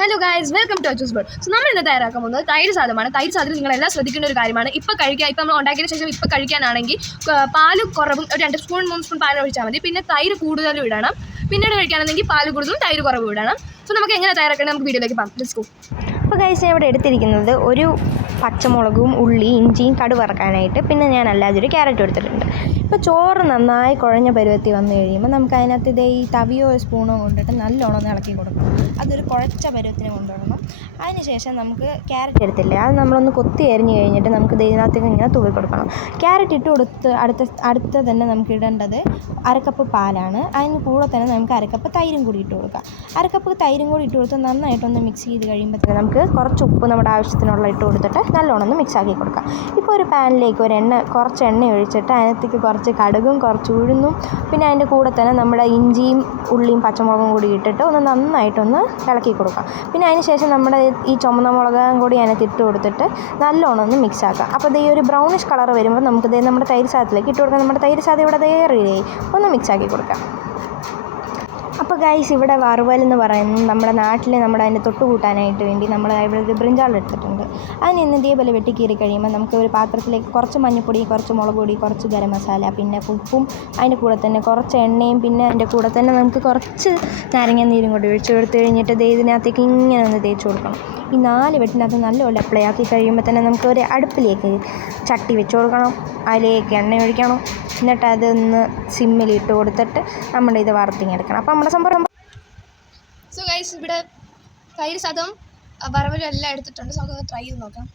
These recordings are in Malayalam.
Hello guys, welcome to Achoos board. So നമ്മൾ ഇന്ന് തയ്യാറാക്കാൻ പോകുന്നത് തൈര് സാധനമാണ്. തൈര് സാധനം നിങ്ങളെല്ലാം ശ്രദ്ധിക്കേണ്ട ഒരു കാര്യമാണ്. ഇപ്പോൾ നമ്മൾ ഉണ്ടാക്കിയതിന് ശേഷം ഇപ്പോൾ കഴിക്കാനാണെങ്കിൽ പാല് കുറവും ഒരു 2 സ്പൂൺ 3 സ്പൂൺ പാൽ ഒഴിച്ചാൽ മതി. പിന്നെ തൈര് കൂടുതലും ഇടണം. പിന്നീട് കഴിക്കുകയാണെങ്കിൽ പാല് കൂടുതലും തൈര് കുറവും ഇടണം. സോ നമുക്ക് എങ്ങനെ തയ്യാറാക്കണം നമുക്ക് വീഡിയോയിലേക്ക് പോകാം. Let's go. അപ്പോൾ ഗൈസ്, ഞാൻ ഇവിടെ എടുത്തിരിക്കുന്നത് ഒരു പച്ചമുളകും ഉള്ളി ഇഞ്ചിയും കടുക് വറക്കാനായിട്ട്, പിന്നെ ഞാൻ അല്ലാതെ ഒരു ക്യാരറ്റ് എടുത്തിട്ടുണ്ട്. ഇപ്പോൾ ചോറ് നന്നായി കുഴഞ്ഞ പരുവത്തിൽ വന്നു കഴിയുമ്പോൾ നമുക്ക് അതിനകത്ത് ഇതേ ഈ തവിയോ സ്പൂണോ കൊണ്ടിട്ട് നല്ലോണം ഒന്ന് ഇളക്കി കൊടുക്കണം. അതൊരു കുഴച്ച പരുവത്തിന് കൊണ്ടുവരണം. അതിനുശേഷം നമുക്ക് ക്യാരറ്റ് എടുത്തില്ലേ, അത് നമ്മളൊന്ന് കൊത്തി അരിഞ്ഞ് കഴിഞ്ഞിട്ട് നമുക്ക് ഇതിനകത്തേക്ക് ഇങ്ങനെ തൂവി കൊടുക്കണം. ക്യാരറ്റ് ഇട്ട് കൊടുത്ത് അടുത്ത തന്നെ നമുക്ക് ഇടേണ്ടത് അരക്കപ്പ് പാലാണ്. അതിന് കൂടെ തന്നെ നമുക്ക് അരക്കപ്പ് തൈരും കൂടി ഇട്ട് കൊടുക്കാം. അരക്കപ്പ് തൈരും കൂടി ഇട്ട് കൊടുത്ത് നന്നായിട്ടൊന്ന് മിക്സ് ചെയ്ത് കഴിയുമ്പോൾ തന്നെ നമുക്ക് കുറച്ച് ഉപ്പ് നമ്മുടെ ആവശ്യത്തിനുള്ള ഇട്ട് കൊടുത്തിട്ട് നല്ലോണം ഒന്ന് മിക്സ് ആക്കി കൊടുക്കാം. ഇപ്പോൾ ഒരു പാനിലേക്ക് കുറച്ച് എണ്ണ ഒഴിച്ചിട്ട് അതിനകത്തേക്ക് കുറച്ച് കടുകും കുറച്ച് ഉഴുന്നും പിന്നെ അതിൻ്റെ കൂടെ തന്നെ നമ്മുടെ ഇഞ്ചിയും ഉള്ളിയും പച്ചമുളകും കൂടി ഇട്ടിട്ട് ഒന്ന് നന്നായിട്ടൊന്ന് ഇളക്കി കൊടുക്കാം. പിന്നെ അതിന് ശേഷം നമ്മുടെ ഈ ചുമന്ന മുളകും കൂടി അതിനകത്ത് ഇട്ട് കൊടുത്തിട്ട് നല്ലോണം ഒന്ന് മിക്സ് ആക്കാം. അപ്പോൾ ഈ ഒരു ബ്രൗണിഷ് കളർ വരുമ്പോൾ നമുക്ക് നമ്മുടെ തൈര് സാധനത്തിലേക്ക് ഇട്ട് കൊടുക്കാം. നമ്മുടെ തൈര് സാധനം ഇവിടെ റെഡിയായി ഒന്ന് മിക്സ് ആക്കി കൊടുക്കാം. അപ്പോൾ ഗൈസ്, ഇവിടെ വറുവലെന്ന് പറയുന്നത് നമ്മുടെ നാട്ടിൽ അതിൻ്റെ തൊട്ട് കൂട്ടാനായിട്ട് വേണ്ടി നമ്മൾ ഇവിടെ ഒരു ബ്രിഞ്ചാൾ എടുത്തിട്ടുണ്ട്. അതിന് ഇതേപോലെ വെട്ടിക്കീറി കഴിയുമ്പോൾ നമുക്ക് ഒരു പാത്രത്തിലേക്ക് കുറച്ച് മഞ്ഞൾപ്പൊടി, കുറച്ച് മുളക് പൊടി, കുറച്ച് ഗരം മസാല, പിന്നെ ഉപ്പും അതിൻ്റെ കൂടെ തന്നെ കുറച്ച് എണ്ണയും പിന്നെ അതിൻ്റെ കൂടെ തന്നെ നമുക്ക് കുറച്ച് നാരങ്ങ നീരും കൂടി ഒഴിച്ച് കൊടുത്ത് കഴിഞ്ഞിട്ട് ഇതിനകത്തേക്ക് ഇങ്ങനെ ഒന്ന് തേച്ച് കൊടുക്കണം. ഈ 4 വെട്ടിനകത്ത് നല്ലപോലെ അപ്ലൈ ആക്കി കഴിയുമ്പോൾ തന്നെ നമുക്ക് ഒരു അടുപ്പിലേക്ക് ചട്ടി വെച്ച് കൊടുക്കണം. അതിലേക്ക് എണ്ണ ഒഴിക്കണം. എന്നിട്ട് അതൊന്ന് സിമ്മിലിട്ട് കൊടുത്തിട്ട് നമ്മുടെ ഇത് വറുത്തിങ്ങെടുക്കണം. അപ്പോൾ നമ്മുടെ സംഭവം. സോ ഗൈസ്, ഇവിടെ തൈര് സാധനം വറവലും എല്ലാം എടുത്തിട്ടുണ്ട്. സോ നമുക്കൊന്ന് ട്രൈ ചെയ്ത് നോക്കാം.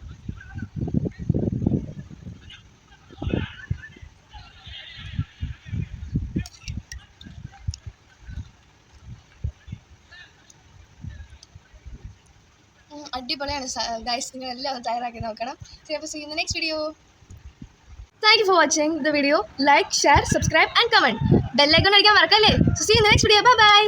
അടിപൊളിയാണ് ഗൈസ്, നിങ്ങൾ എല്ലാം തയ്യാറാക്കി നോക്കണം. അപ്പോൾ see in the next video. Thank you for watching the video. Like, share, subscribe and comment. Bell icon അടിക്കാൻ മറക്കല്ലേ. So see you in the next video. Bye bye.